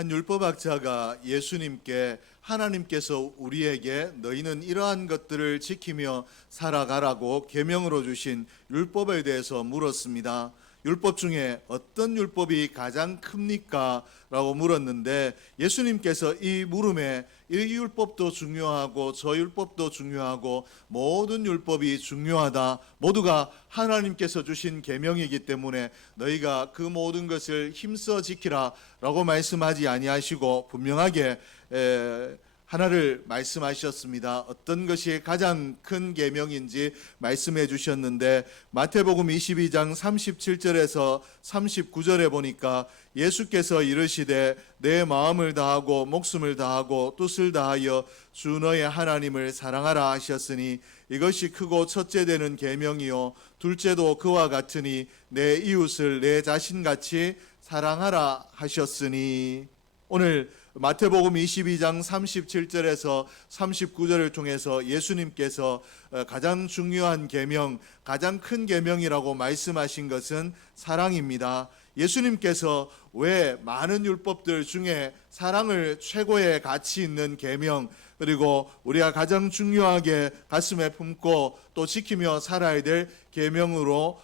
한 율법학자가 예수님께 하나님께서 우리에게 너희는 이러한 것들을 지키며 살아가라고 계명으로 주신 율법에 대해서 물었습니다. 율법 중에 어떤 율법이 가장 큽니까? 라고 물었는데 예수님께서 이 물음에 이 율법도 중요하고 저 율법도 중요하고 모든 율법이 중요하다. 모두가 하나님께서 주신 계명이기 때문에 너희가 그 모든 것을 힘써 지키라 라고 말씀하지 아니하시고 분명하게 하나를 말씀하셨습니다. 어떤 것이 가장 큰 계명인지 말씀해 주셨는데 마태복음 22장 37절에서 39절에 보니까 예수께서 이르시되 내 마음을 다하고 목숨을 다하고 뜻을 다하여 주 너의 하나님을 사랑하라 하셨으니 이것이 크고 첫째 되는 계명이요 둘째도 그와 같으니 내 이웃을 내 자신같이 사랑하라 하셨으니. 오늘 마태복음 22장 37절에서 39절을 통해서 예수님께서 가장 중요한 계명, 가장 큰 계명이라고 말씀하신 것은 사랑입니다. 예수님께서 왜 많은 율법들 중에 사랑을 최고의 가치 있는 계명, 그리고 우리가 가장 중요하게 가슴에 품고 또 지키며 살아야 될 계명으로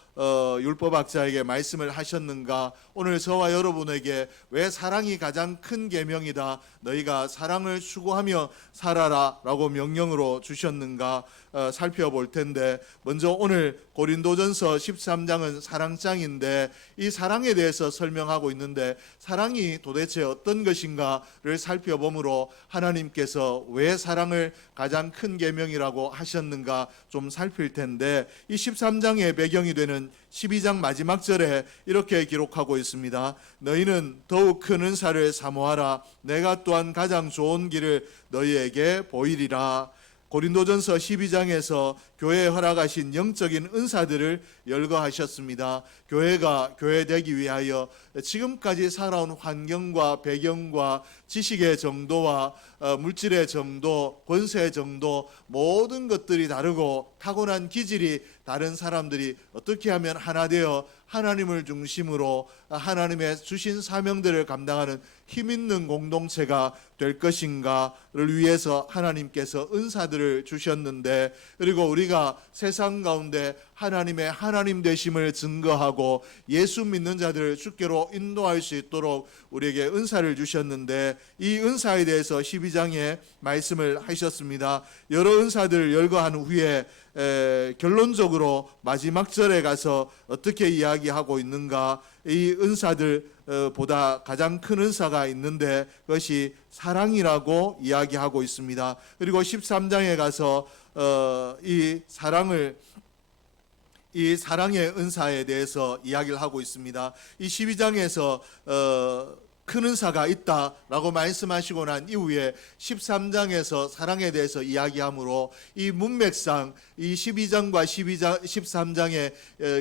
율법학자에게 말씀을 하셨는가? 오늘 저와 여러분에게 왜 사랑이 가장 큰 계명이다, 너희가 사랑을 추구하며 살아라 라고 명령으로 주셨는가 살펴볼 텐데, 먼저 오늘 고린도전서 13장은 사랑장인데 이 사랑에 대해서 설명하고 있는데 사랑이 도대체 어떤 것인가를 살펴보므로 하나님께서 왜 사랑을 가장 큰 계명이라고 하셨는가 좀 살필 텐데, 이 13장의 배경이 되는 12장 마지막 절에 이렇게 기록하고 있습니다. 너희는 더욱 큰 은사를 사모하라. 내가 또한 가장 좋은 길을 너희에게 보이리라. 고린도전서 12장에서 교회에 허락하신 영적인 은사들을 열거하셨습니다. 교회가 교회되기 위하여 지금까지 살아온 환경과 배경과 지식의 정도와 물질의 정도, 권세의 정도, 모든 것들이 다르고 타고난 기질이 다른 사람들이 어떻게 하면 하나 되어 하나님을 중심으로 하나님의 주신 사명들을 감당하는 힘있는 공동체가 될 것인가를 위해서 하나님께서 은사들을 주셨는데, 그리고 우리가 세상 가운데 하나님의 하나님 되심을 증거하고 예수 믿는 자들을 주께로 인도할 수 있도록 우리에게 은사를 주셨는데, 이 은사에 대해서 12장에 말씀을 하셨습니다. 여러 은사들을 열거한 후에 결론적으로 마지막 절에 가서 어떻게 이야기하고 있는가? 이 은사들 보다 가장 큰 은사가 있는데 그것이 사랑이라고 이야기하고 있습니다. 그리고 13장에 가서 이 사랑의 은사에 대해서 이야기를 하고 있습니다. 이 12장에서 큰 은사가 있다라고 말씀하시고 난 이후에 13장에서 사랑에 대해서 이야기하므로 이 문맥상 이 12장과 13장의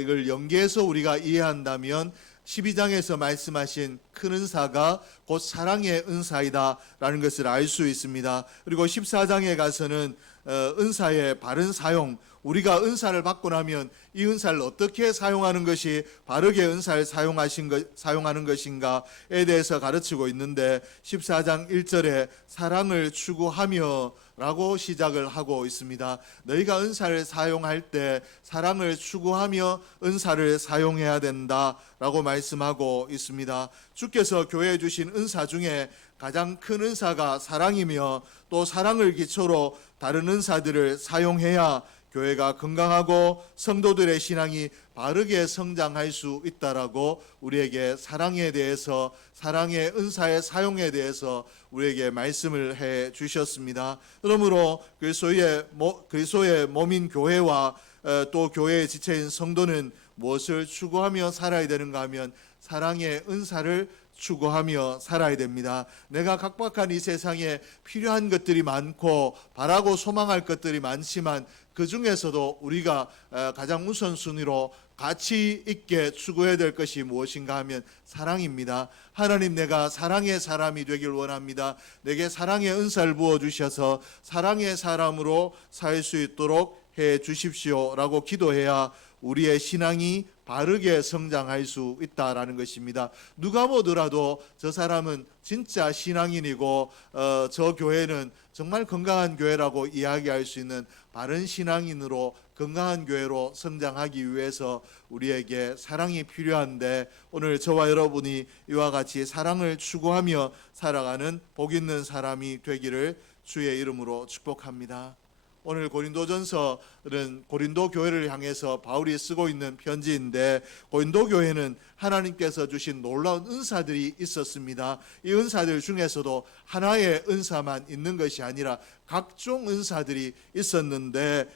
이걸 연계해서 우리가 이해한다면 12장에서 말씀하신 큰 은사가 곧 사랑의 은사이다라는 것을 알 수 있습니다. 그리고 14장에 가서는 은사의 바른 사용, 우리가 은사를 받고 나면 이 은사를 어떻게 사용하는 것이 바르게 은사를 사용하는 것인가에 대해서 가르치고 있는데 14장 1절에 사랑을 추구하며 라고 시작을 하고 있습니다. 너희가 은사를 사용할 때 사랑을 추구하며 은사를 사용해야 된다라고 말씀하고 있습니다. 주께서 교회에 주신 은사 중에 가장 큰 은사가 사랑이며 또 사랑을 기초로 다른 은사들을 사용해야 교회가 건강하고 성도들의 신앙이 바르게 성장할 수 있다라고 우리에게 사랑에 대해서, 사랑의 은사의 사용에 대해서 우리에게 말씀을 해 주셨습니다. 그러므로 그리스도의 몸인 교회와 또 교회의 지체인 성도는 무엇을 추구하며 살아야 되는가 하면 사랑의 은사를 추구하며 살아야 됩니다. 내가 각박한 이 세상에 필요한 것들이 많고 바라고 소망할 것들이 많지만 그 중에서도 우리가 가장 우선순위로 가치 있게 추구해야 될 것이 무엇인가 하면 사랑입니다. 하나님, 내가 사랑의 사람이 되길 원합니다. 내게 사랑의 은사를 부어주셔서 사랑의 사람으로 살 수 있도록 해 주십시오 라고 기도해야 우리의 신앙이 바르게 성장할 수 있다라는 것입니다. 누가 보더라도 저 사람은 진짜 신앙인이고 저 교회는 정말 건강한 교회라고 이야기할 수 있는 바른 신앙인으로 건강한 교회로 성장하기 위해서 우리에게 사랑이 필요한데, 오늘 저와 여러분이 이와 같이 사랑을 추구하며 살아가는 복 있는 사람이 되기를 주의 이름으로 축복합니다. 오늘 고린도전서는 고린도 교회를 향해서 바울이 쓰고 있는 편지인데, 고린도 교회는 하나님께서 주신 놀라운 은사들이 있었습니다. 이 은사들 중에서도 하나의 은사만 있는 것이 아니라 각종 은사들이 있었는데,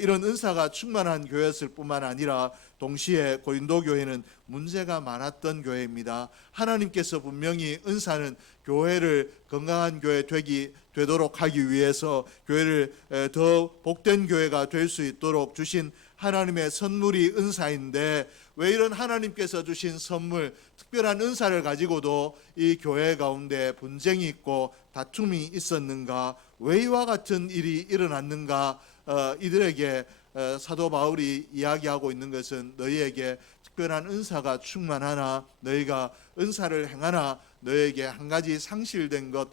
이런 은사가 충만한 교회였을 뿐만 아니라 동시에 고린도 교회는 문제가 많았던 교회입니다. 하나님께서 분명히 은사는 교회를 건강한 교회 되도록 하기 위해서, 교회를 더 복된 교회가 될 수 있도록 주신 하나님의 선물이 은사인데, 왜 이런 하나님께서 주신 선물, 특별한 은사를 가지고도 이 교회 가운데 분쟁이 있고 다툼이 있었는가? 왜 이와 같은 일이 일어났는가? 이들에게 사도 바울이 이야기하고 있는 것은, 너희에게 특별한 은사가 충만하나, 너희가 은사를 행하나 너희에게 한 가지 상실된 것,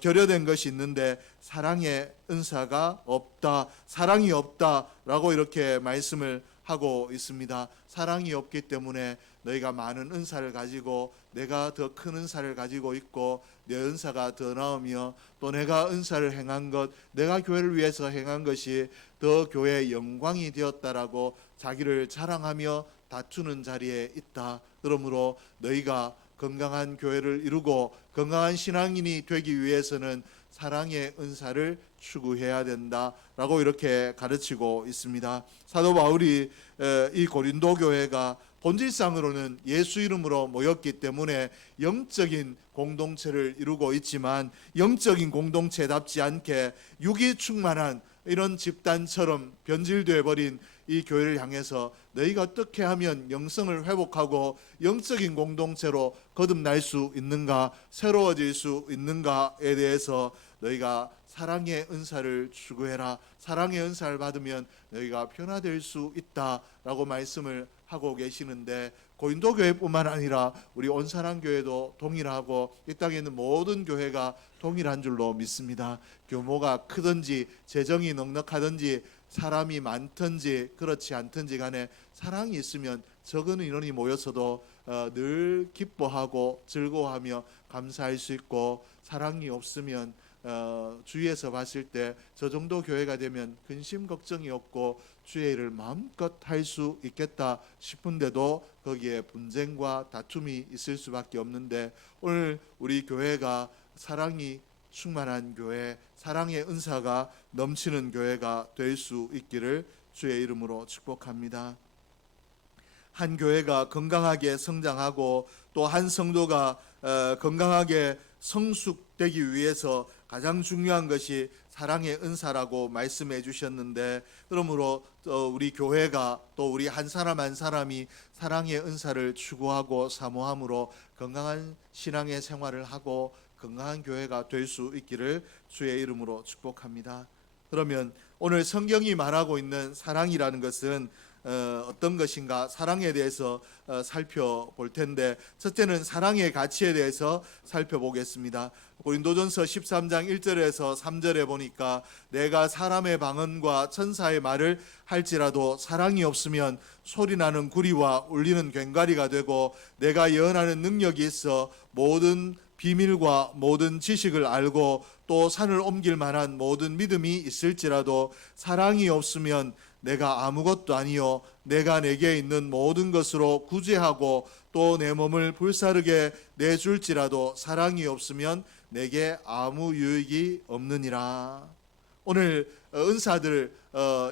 결여된 것이 있는데 사랑의 은사가 없다, 사랑이 없다라고 이렇게 말씀을 하고 있습니다. 사랑이 없기 때문에 너희가 많은 은사를 가지고, 내가 더 큰 은사를 가지고 있고 내 은사가 더 나으며, 또 내가 은사를 행한 것, 내가 교회를 위해서 행한 것이 더 교회의 영광이 되었다라고 자기를 자랑하며 다투는 자리에 있다. 그러므로 너희가 건강한 교회를 이루고 건강한 신앙인이 되기 위해서는 사랑의 은사를 추구해야 된다라고 이렇게 가르치고 있습니다. 사도 바울이 이 고린도 교회가 본질상으로는 예수 이름으로 모였기 때문에 영적인 공동체를 이루고 있지만, 영적인 공동체답지 않게 육이 충만한 이런 집단처럼 변질되어 버린 이 교회를 향해서 너희가 어떻게 하면 영성을 회복하고 영적인 공동체로 거듭날 수 있는가, 새로워질 수 있는가에 대해서 너희가 사랑의 은사를 추구해라, 사랑의 은사를 받으면 너희가 변화될 수 있다라고 말씀을 하고 계시는데, 고린도 교회뿐만 아니라 우리 온사랑교회도 동일하고 이 땅에 있는 모든 교회가 동일한 줄로 믿습니다. 규모가 크든지 재정이 넉넉하든지 사람이 많든지 그렇지 않든지 간에 사랑이 있으면 적은 인원이 모여서도 늘 기뻐하고 즐거워하며 감사할 수 있고, 사랑이 없으면 주위에서 봤을 때 저 정도 교회가 되면 근심 걱정이 없고 주의 일을 마음껏 할 수 있겠다 싶은데도 거기에 분쟁과 다툼이 있을 수밖에 없는데, 오늘 우리 교회가 사랑이 충만한 교회, 사랑의 은사가 넘치는 교회가 될 수 있기를 주의 이름으로 축복합니다. 한 교회가 건강하게 성장하고 또 한 성도가 건강하게 성숙되기 위해서 가장 중요한 것이 사랑의 은사라고 말씀해 주셨는데, 그러므로 우리 교회가 또 우리 한 사람 한 사람이 사랑의 은사를 추구하고 사모함으로 건강한 신앙의 생활을 하고 건강한 교회가 될 수 있기를 주의 이름으로 축복합니다. 그러면 오늘 성경이 말하고 있는 사랑이라는 것은 어떤 것인가, 사랑에 대해서 살펴볼 텐데, 첫째는 사랑의 가치에 대해서 살펴보겠습니다. 고린도전서 13장 1절에서 3절에 보니까, 내가 사람의 방언과 천사의 말을 할지라도 사랑이 없으면 소리나는 구리와 울리는 괭과리가 되고, 내가 예언하는 능력이 있어 모든 비밀과 모든 지식을 알고 또 산을 옮길 만한 모든 믿음이 있을지라도 사랑이 없으면 내가 아무것도 아니요 내가 내게 있는 모든 것으로 구제하고 또 내 몸을 불사르게 내줄지라도 사랑이 없으면 내게 아무 유익이 없느니라. 오늘 은사들,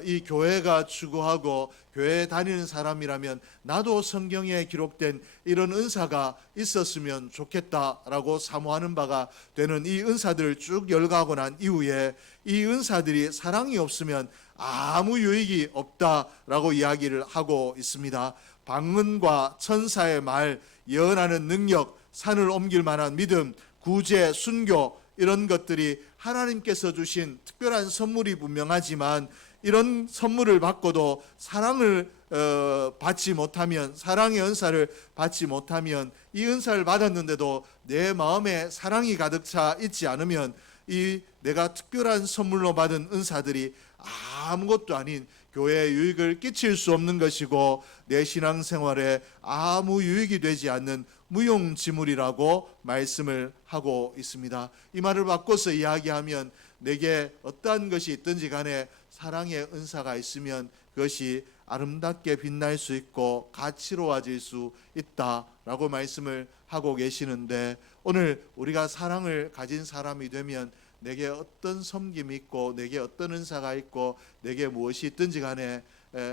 이 교회가 추구하고 교회에 다니는 사람이라면 나도 성경에 기록된 이런 은사가 있었으면 좋겠다라고 사모하는 바가 되는 이 은사들을 쭉 열거하고 난 이후에, 이 은사들이 사랑이 없으면 아무 유익이 없다라고 이야기를 하고 있습니다. 방언과 천사의 말, 예언하는 능력, 산을 옮길 만한 믿음, 구제, 순교, 이런 것들이 하나님께서 주신 특별한 선물이 분명하지만, 이런 선물을 받고도 사랑을 받지 못하면, 사랑의 은사를 받지 못하면, 이 은사를 받았는데도 내 마음에 사랑이 가득 차 있지 않으면 이 내가 특별한 선물로 받은 은사들이 아무것도 아닌 교회에 유익을 끼칠 수 없는 것이고 내 신앙생활에 아무 유익이 되지 않는 무용지물이라고 말씀을 하고 있습니다. 이 말을 바꿔서 이야기하면 내게 어떠한 것이 있든지 간에 사랑의 은사가 있으면 그것이 아름답게 빛날 수 있고 가치로워질 수 있다라고 말씀을 하고 계시는데, 오늘 우리가 사랑을 가진 사람이 되면 내게 어떤 섬김이 있고 내게 어떤 은사가 있고 내게 무엇이 있든지 간에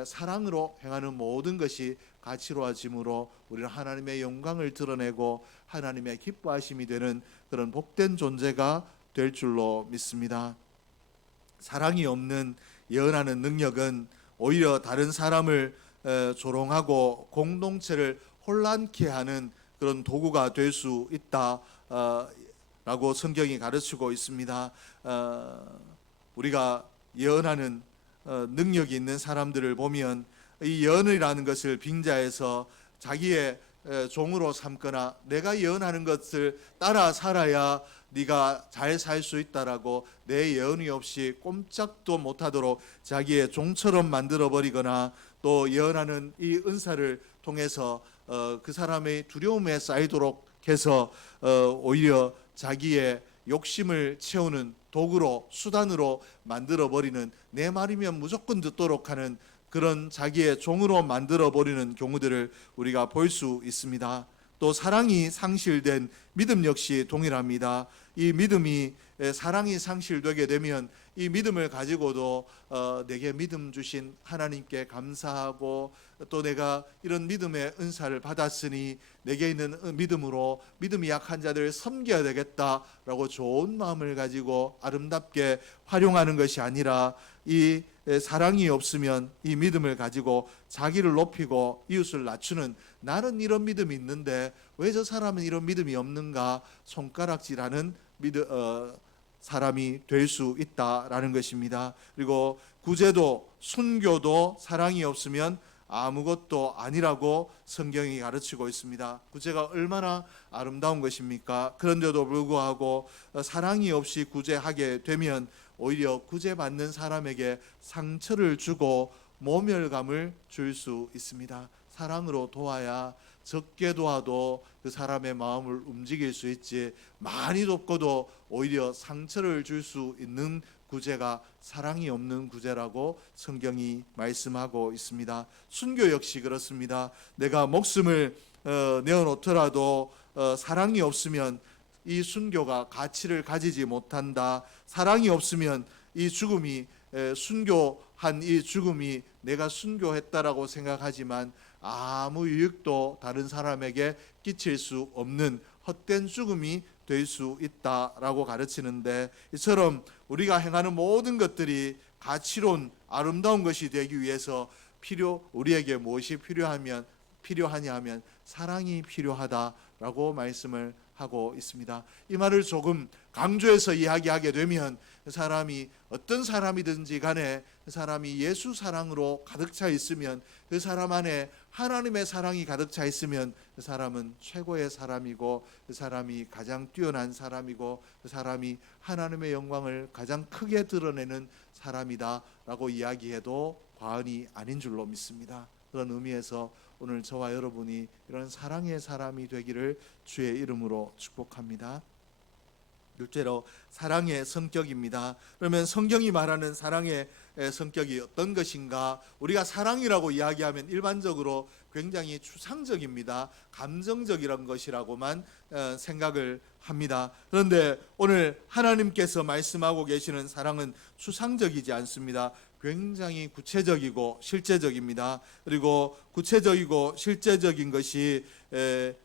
사랑으로 행하는 모든 것이 가치로워짐으로 우리는 하나님의 영광을 드러내고 하나님의 기뻐하심이 되는 그런 복된 존재가 될 줄로 믿습니다. 사랑이 없는 예언하는 능력은 오히려 다른 사람을 조롱하고 공동체를 혼란케 하는 그런 도구가 될 수 있다 라고 성경이 가르치고 있습니다. 우리가 예언하는 능력이 있는 사람들을 보면 이 예언이라는 것을 빙자해서 자기의 종으로 삼거나 내가 예언하는 것을 따라 살아야 네가 잘 살 수 있다라고 내 예언이 없이 꼼짝도 못하도록 자기의 종처럼 만들어버리거나, 또 예언하는 이 은사를 통해서 그 사람의 두려움에 쌓이도록 해서 오히려 자기의 욕심을 채우는 도구로, 수단으로 만들어버리는, 내 말이면 무조건 듣도록 하는 그런 자기의 종으로 만들어버리는 경우들을 우리가 볼 수 있습니다. 또 사랑이 상실된 믿음 역시 동일합니다. 이 믿음이, 사랑이 상실되게 되면 이 믿음을 가지고도 내게 믿음 주신 하나님께 감사하고, 또 내가 이런 믿음의 은사를 받았으니 내게 있는 믿음으로 믿음이 약한 자들을 섬겨야 되겠다라고 좋은 마음을 가지고 아름답게 활용하는 것이 아니라, 이 사랑이 없으면 이 믿음을 가지고 자기를 높이고 이웃을 낮추는, 나는 이런 믿음이 있는데 왜 저 사람은 이런 믿음이 없는가 손가락질하는 사람이 될 수 있다라는 것입니다. 그리고 구제도 순교도 사랑이 없으면 아무것도 아니라고 성경이 가르치고 있습니다. 구제가 얼마나 아름다운 것입니까? 그런데도 불구하고 사랑이 없이 구제하게 되면 오히려 구제받는 사람에게 상처를 주고 모멸감을 줄 수 있습니다. 사랑으로 도와야 적게 도와도 그 사람의 마음을 움직일 수 있지, 많이 돕고도 오히려 상처를 줄 수 있는 구제가 사랑이 없는 구제라고 성경이 말씀하고 있습니다. 순교 역시 그렇습니다. 내가 목숨을 내어놓더라도 사랑이 없으면 이 순교가 가치를 가지지 못한다. 사랑이 없으면 이 죽음이, 순교한 이 죽음이 내가 순교했다라고 생각하지만 아무 유익도 다른 사람에게 끼칠 수 없는 헛된 죽음이 될 수 있다라고 가르치는데, 이처럼 우리가 행하는 모든 것들이 가치로운 아름다운 것이 되기 위해서 우리에게 무엇이 필요하냐 하면 사랑이 필요하다라고 말씀을 하고 있습니다. 이 말을 조금 강조해서 이야기하게 되면 그 사람이 어떤 사람이든지 간에 그 사람이 예수 사랑으로 가득 차 있으면, 그 사람 안에 하나님의 사랑이 가득 차 있으면 그 사람은 최고의 사람이고, 그 사람이 가장 뛰어난 사람이고, 그 사람이 하나님의 영광을 가장 크게 드러내는 사람이다라고 이야기해도 과언이 아닌 줄로 믿습니다. 그런 의미에서 오늘 저와 여러분이 이런 사랑의 사람이 되기를 주의 이름으로 축복합니다. 둘째로 사랑의 성격입니다. 그러면 성경이 말하는 사랑의 성격이 어떤 것인가? 우리가 사랑이라고 이야기하면 일반적으로 굉장히 추상적입니다. 감정적이란 것이라고만 생각을 합니다. 그런데 오늘 하나님께서 말씀하고 계시는 사랑은 추상적이지 않습니다. 굉장히 구체적이고 실제적입니다. 그리고 구체적이고 실제적인 것이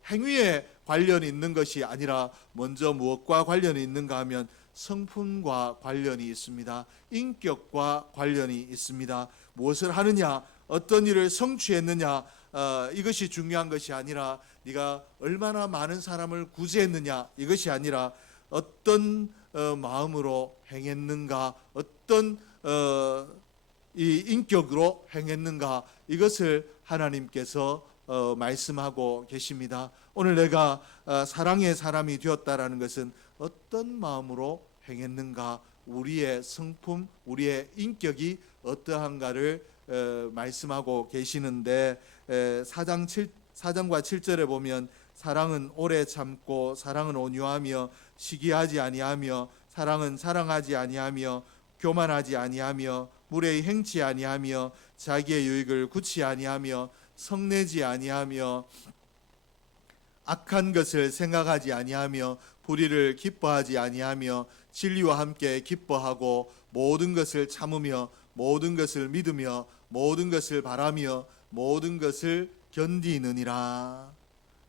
행위에 관련이 있는 것이 아니라 먼저 무엇과 관련이 있는가 하면 성품과 관련이 있습니다. 인격과 관련이 있습니다. 무엇을 하느냐, 어떤 일을 성취했느냐, 이것이 중요한 것이 아니라 네가 얼마나 많은 사람을 구제했느냐, 이것이 아니라 어떤 마음으로 행했는가, 어떤 이 인격으로 행했는가, 이것을 하나님께서 말씀하고 계십니다. 오늘 내가 사랑의 사람이 되었다라는 것은 어떤 마음으로 행했는가, 우리의 성품, 우리의 인격이 어떠한가를 말씀하고 계시는데 4장과 7절에 보면 사랑은 오래 참고 사랑은 온유하며 시기하지 아니하며 사랑은 사랑하지 아니하며 교만하지 아니하며 무례히 행치 아니하며 자기의 유익을 굳이 아니하며 성내지 아니하며 악한 것을 생각하지 아니하며 불의를 기뻐하지 아니하며 진리와 함께 기뻐하고 모든 것을 참으며 모든 것을 믿으며 모든 것을 바라며 모든 것을 견디느니라.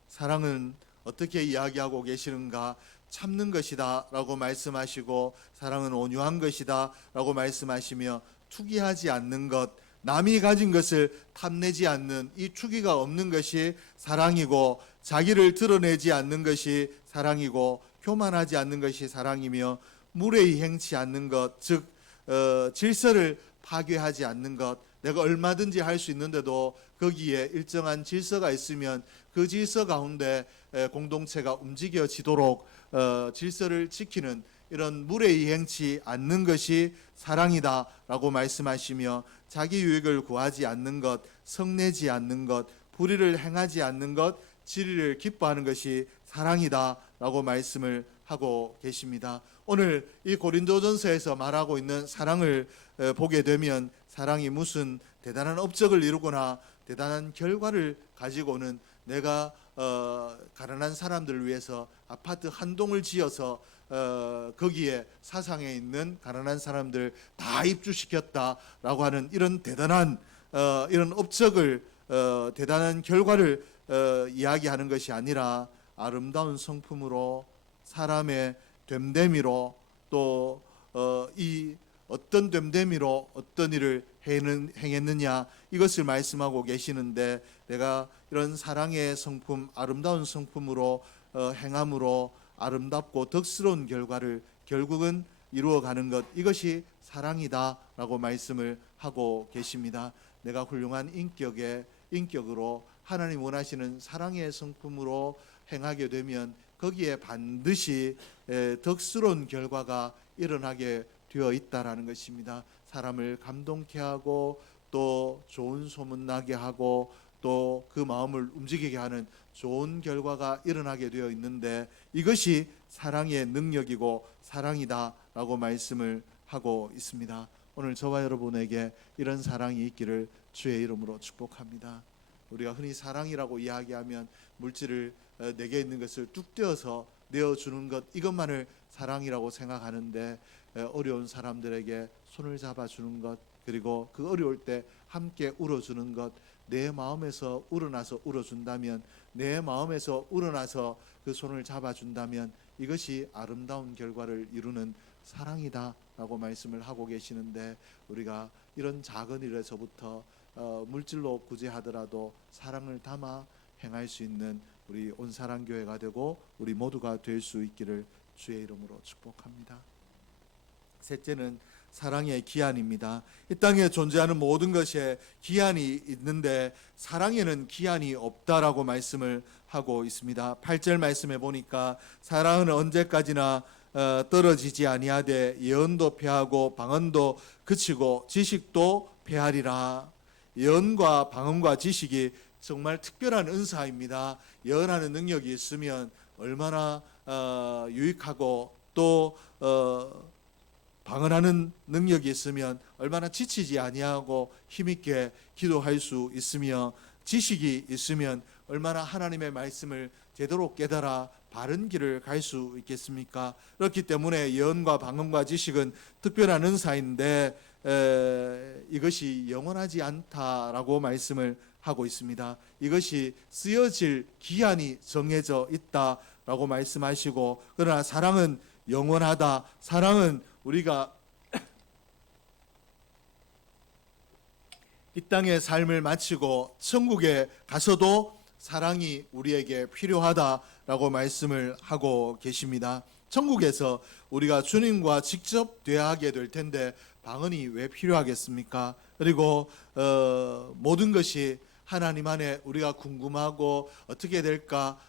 사랑은 어떻게 이야기하고 계시는가? 참는 것이다 라고 말씀하시고 사랑은 온유한 것이다 라고 말씀하시며 투기하지 않는 것, 남이 가진 것을 탐내지 않는 이 투기가 없는 것이 사랑이고 자기를 드러내지 않는 것이 사랑이고 교만하지 않는 것이 사랑이며 무례히 행치 않는 것, 즉 질서를 파괴하지 않는 것. 내가 얼마든지 할 수 있는데도 거기에 일정한 질서가 있으면 그 질서 가운데 공동체가 움직여지도록 질서를 지키는 이런 무례히 행치 않는 것이 사랑이다 라고 말씀하시며 자기 유익을 구하지 않는 것, 성내지 않는 것, 불의를 행하지 않는 것, 진리를 기뻐하는 것이 사랑이다 라고 말씀을 하고 계십니다. 오늘 이 고린도전서에서 말하고 있는 사랑을 보게 되면 사랑이 무슨 대단한 업적을 이루거나 대단한 결과를 가지고는 내가 가난한 사람들을 위해서 아파트 한 동을 지어서 거기에 사상에 있는 가난한 사람들 다 입주시켰다라고 하는 이런 대단한 이런 업적을 대단한 결과를 이야기하는 것이 아니라 아름다운 성품으로 사람의 됨됨이로 또 이 어떤 됨됨이로 어떤 일을 행했느냐 이것을 말씀하고 계시는데 내가 이런 사랑의 성품, 아름다운 성품으로 행함으로 아름답고 덕스러운 결과를 결국은 이루어가는 것, 이것이 사랑이다라고 말씀을 하고 계십니다. 내가 훌륭한 인격으로 하나님 원하시는 사랑의 성품으로 행하게 되면 거기에 반드시 덕스러운 결과가 일어나게 되어 있다라는 것입니다. 사람을 감동케 하고 또 좋은 소문 나게 하고 또 그 마음을 움직이게 하는 좋은 결과가 일어나게 되어 있는데 이것이 사랑의 능력이고 사랑이다라고 말씀을 하고 있습니다. 오늘 저와 여러분에게 이런 사랑이 있기를 주의 이름으로 축복합니다. 우리가 흔히 사랑이라고 이야기하면 물질을 내게 있는 것을 뚝 떼어서 내어주는 것, 이것만을 사랑이라고 생각하는데 어려운 사람들에게 손을 잡아주는 것, 그리고 그 어려울 때 함께 울어주는 것, 내 마음에서 우러나서 울어준다면, 내 마음에서 우러나서 그 손을 잡아준다면 이것이 아름다운 결과를 이루는 사랑이다라고 말씀을 하고 계시는데 우리가 이런 작은 일에서부터 물질로 구제하더라도 사랑을 담아 행할 수 있는 우리 온사랑교회가 되고 우리 모두가 될 수 있기를 주의 이름으로 축복합니다. 셋째는 사랑의 기한입니다. 이 땅에 존재하는 모든 것에 기한이 있는데 사랑에는 기한이 없다라고 말씀을 하고 있습니다. 8절 말씀에 보니까 사랑은 언제까지나 떨어지지 아니하되 예언도 패하고 방언도 그치고 지식도 패하리라. 예언과 방언과 지식이 정말 특별한 은사입니다. 예언하는 능력이 있으면 얼마나 유익하고 또 방언하는 능력이 있으면 얼마나 지치지 아니하고 힘있게 기도할 수 있으며 지식이 있으면 얼마나 하나님의 말씀을 제대로 깨달아 바른 길을 갈 수 있겠습니까? 그렇기 때문에 예언과 방언과 지식은 특별한 은사인데 이것이 영원하지 않다라고 말씀을 하고 있습니다. 이것이 쓰여질 기한이 정해져 있다라고 말씀하시고 그러나 사랑은 영원하다. 사랑은 우리가 이 땅의 삶을 마치고 천국에 가서도 사랑이 우리에게 필요하다라고 말씀을 하고 계십니다. 천국에서 우리가 주님과 직접 대화하게 될 텐데 방언이 왜 필요하겠습니까? 그리고 모든 것이 하나님 안에 우리가 궁금하고 어떻게 될까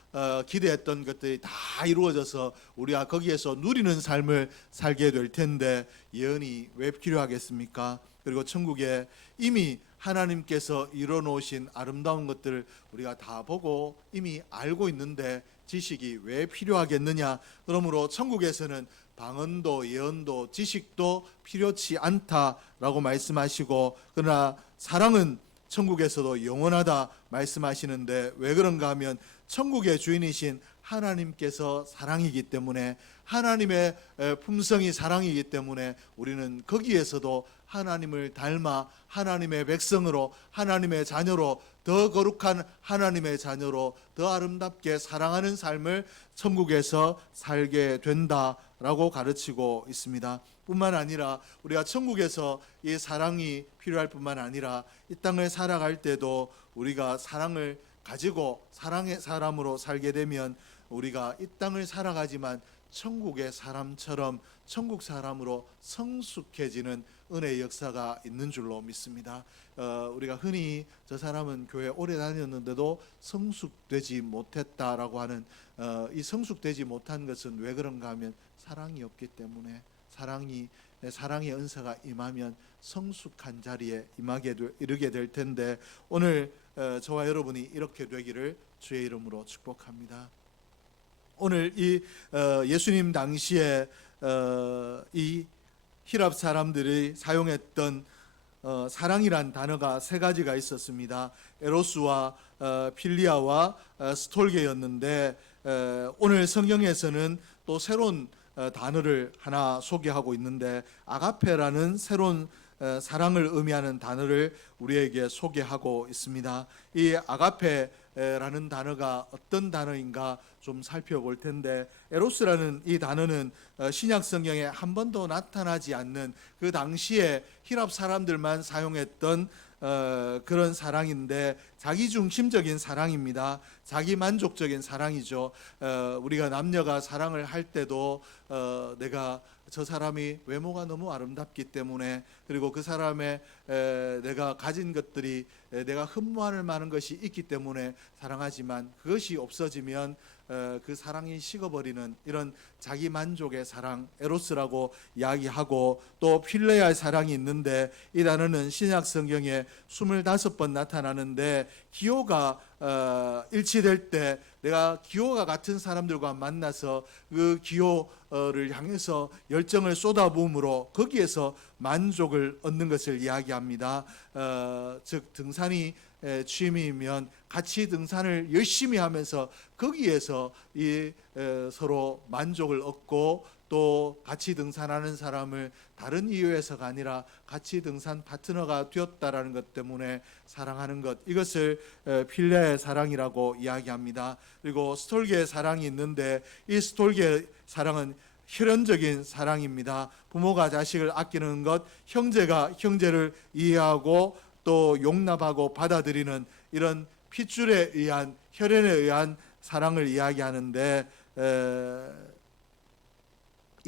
기대했던 것들이 다 이루어져서 우리가 거기에서 누리는 삶을 살게 될 텐데 예언이 왜 필요하겠습니까? 그리고 천국에 이미 하나님께서 이뤄놓으신 아름다운 것들을 우리가 다 보고 이미 알고 있는데 지식이 왜 필요하겠느냐? 그러므로 천국에서는 방언도 예언도 지식도 필요치 않다라고 말씀하시고, 그러나 사랑은 천국에서도 영원하다 말씀하시는데 왜 그런가 하면 천국의 주인이신 하나님께서 사랑이기 때문에, 하나님의 품성이 사랑이기 때문에 우리는 거기에서도 하나님을 닮아 하나님의 백성으로, 하나님의 자녀로, 더 거룩한 하나님의 자녀로 더 아름답게 사랑하는 삶을 천국에서 살게 된다라고 가르치고 있습니다. 뿐만 아니라 우리가 천국에서 이 사랑이 필요할 뿐만 아니라 이 땅을 살아갈 때도 우리가 사랑을 가지고 사랑의 사람으로 살게 되면 우리가 이 땅을 살아가지만 천국의 사람처럼 천국 사람으로 성숙해지는 은혜의 역사가 있는 줄로 믿습니다. 우리가 흔히 저 사람은 교회 오래 다녔는데도 성숙되지 못했다라고 하는 이 성숙되지 못한 것은 왜 그런가 하면 사랑이 없기 때문에, 사랑의 은사가 임하면 성숙한 자리에 이르게 될 텐데 오늘 저와 여러분이 이렇게 되기를 주의 이름으로 축복합니다. 오늘 이 예수님 당시에 이 히랍 사람들이 사용했던 사랑이란 단어가 세 가지가 있었습니다. 에로스와 필리아와 스톨게였는데 오늘 성경에서는 또 새로운 단어를 하나 소개하고 있는데 아가페라는 새로운 사랑을 의미하는 단어를 우리에게 소개하고 있습니다. 이 아가페라는 단어가 어떤 단어인가 좀 살펴볼 텐데, 에로스라는 이 단어는 신약 성경에 한 번도 나타나지 않는 그 당시에 히랍 사람들만 사용했던 그런 사랑인데 자기중심적인 사랑입니다. 자기 만족적인 사랑이죠. 우리가 남녀가 사랑을 할 때도 내가 저 사람이 외모가 너무 아름답기 때문에, 그리고 그 사람의 내가 가진 것들이 내가 흠모할 만한 것이 있기 때문에 사랑하지만 그것이 없어지면 그 사랑이 식어버리는 이런 자기 만족의 사랑, 에로스라고 이야기하고, 또 필레아의 사랑이 있는데 이 단어는 신약 성경에 25번 나타나는데 기호가 일치될 때 내가 기호가 같은 사람들과 만나서 그 기호를 향해서 열정을 쏟아부음으로 거기에서 만족을 얻는 것을 이야기합니다. 즉 등산이 취미이면 같이 등산을 열심히 하면서 거기에서 서로 만족을 얻고, 또 같이 등산하는 사람을 다른 이유에서가 아니라 같이 등산 파트너가 되었다라는 것 때문에 사랑하는 것, 이것을 필레의 사랑이라고 이야기합니다. 그리고 스톨게의 사랑이 있는데 이 스톨게의 사랑은 혈연적인 사랑입니다. 부모가 자식을 아끼는 것, 형제가 형제를 이해하고 또 용납하고 받아들이는 이런 핏줄에 의한, 혈연에 의한 사랑을 이야기하는데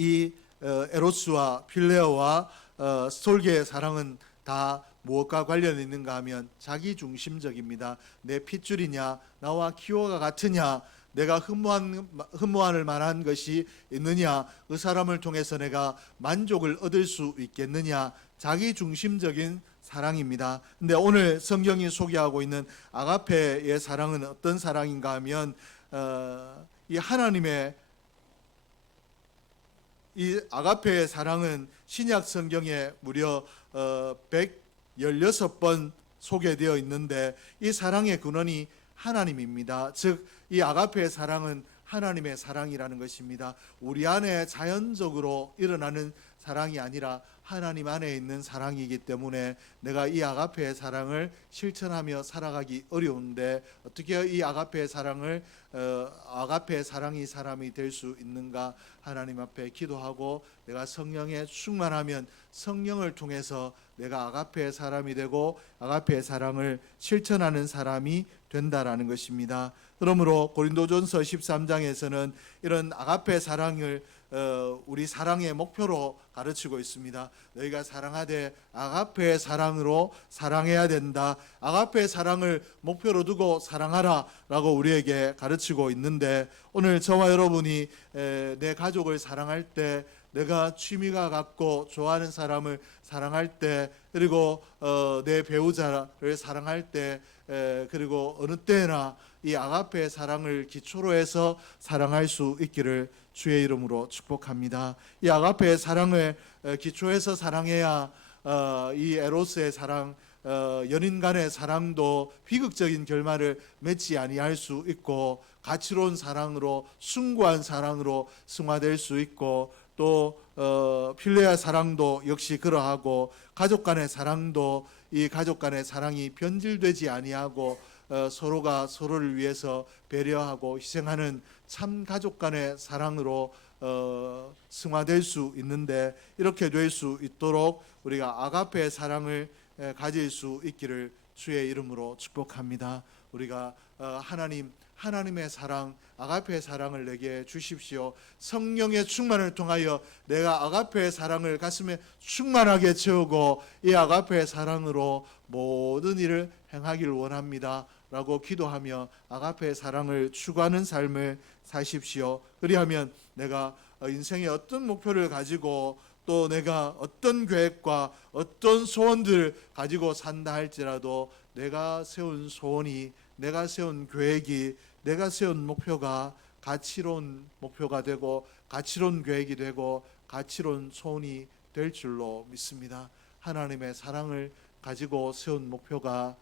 이 에로스와 필레어와 스톨게의 사랑은 다 무엇과 관련이 있는가 하면 자기중심적입니다. 내 핏줄이냐, 나와 기호가 같으냐, 내가 흠모할 만한 것이 있느냐, 그 사람을 통해서 내가 만족을 얻을 수 있겠느냐, 자기중심적인 사랑입니다. 근데 오늘 성경이 소개하고 있는 아가페의 사랑은 어떤 사랑인가 하면 이 하나님의 이 아가페의 사랑은 신약 성경에 무려 116번 소개되어 있는데 이 사랑의 근원이 하나님입니다. 즉 이 아가페의 사랑은 하나님의 사랑이라는 것입니다. 우리 안에 자연적으로 일어나는 사랑이 아니라 하나님 안에 있는 사랑이기 때문에 내가 이 아가페의 사랑을 실천하며 살아가기 어려운데 어떻게 이 아가페의 사랑을 아가페의 사랑이 사람이 될 수 있는가? 하나님 앞에 기도하고 내가 성령에 충만하면 성령을 통해서 내가 아가페의 사람이 되고 아가페의 사랑을 실천하는 사람이 된다라는 것입니다. 그러므로 고린도전서 13장에서는 이런 아가페 사랑을 우리 사랑의 목표로 가르치고 있습니다. 너희가 사랑하되 아가페의 사랑으로 사랑해야 된다. 아가페의 사랑을 목표로 두고 사랑하라라고 우리에게 가르치고 있는데, 오늘 저와 여러분이 내 가족을 사랑할 때, 내가 취미가 같고 좋아하는 사람을 사랑할 때, 그리고 내 배우자를 사랑할 때, 그리고 어느 때나 이 아가페의 사랑을 기초로 해서 사랑할 수 있기를 주의 이름으로 축복합니다. 이 아가페의 사랑을 기초해서 사랑해야 이 에로스의 사랑, 연인 간의 사랑도 비극적인 결말을 맺지 아니할 수 있고, 가치로운 사랑으로, 숭고한 사랑으로 승화될 수 있고, 또 필레아 사랑도 역시 그러하고, 가족 간의 사랑도 이 가족 간의 사랑이 변질되지 아니하고 서로가 서로를 위해서 배려하고 희생하는 참 가족 간의 사랑으로 승화될 수 있는데, 이렇게 될 수 있도록 우리가 아가페의 사랑을 가질 수 있기를 주의 이름으로 축복합니다. 우리가 하나님의 사랑, 아가페의 사랑을 내게 주십시오. 성령의 충만을 통하여 내가 아가페의 사랑을 가슴에 충만하게 채우고 이 아가페의 사랑으로 모든 일을 행하기를 원합니다 라고 기도하며 아가페의 사랑을 추구하는 삶을 사십시오. 그리하면 내가 인생의 어떤 목표를 가지고 또 내가 어떤 계획과 어떤 소원들을 가지고 산다 할지라도, 내가 세운 소원이, 내가 세운 계획이, 내가 세운 목표가 가치로운 목표가 되고 가치로운 계획이 되고 가치로운 소원이 될 줄로 믿습니다. 하나님의 사랑을 가지고 세운 목표가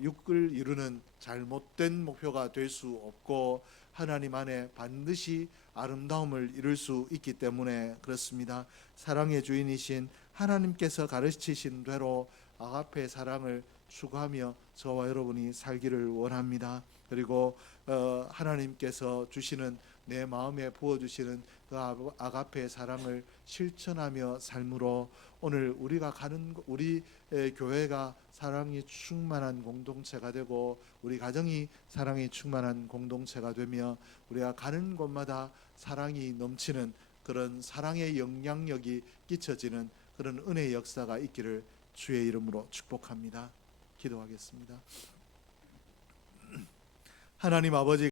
육을 이루는 잘못된 목표가 될 수 없고, 하나님 안에 반드시 아름다움을 이룰 수 있기 때문에 그렇습니다. 사랑의 주인이신 하나님께서 가르치신 대로 아가페의 사랑을 추구하며 저와 여러분이 살기를 원합니다. 그리고 하나님께서 주시는, 내 마음에 부어주시는 그 아가페의 사랑을 실천하며 삶으로 오늘 우리 교회가 사랑이 충만한 공동체가 되고, 우리 가정이 사랑이 충만한 공동체가 되며, 우리가 가는 곳마다 사랑이 넘치는 그런 사랑의 영향력이 끼쳐지는 그런 은혜의 역사가 있기를 주의 이름으로 축복합니다. 기도하겠습니다. 하나님 아버지,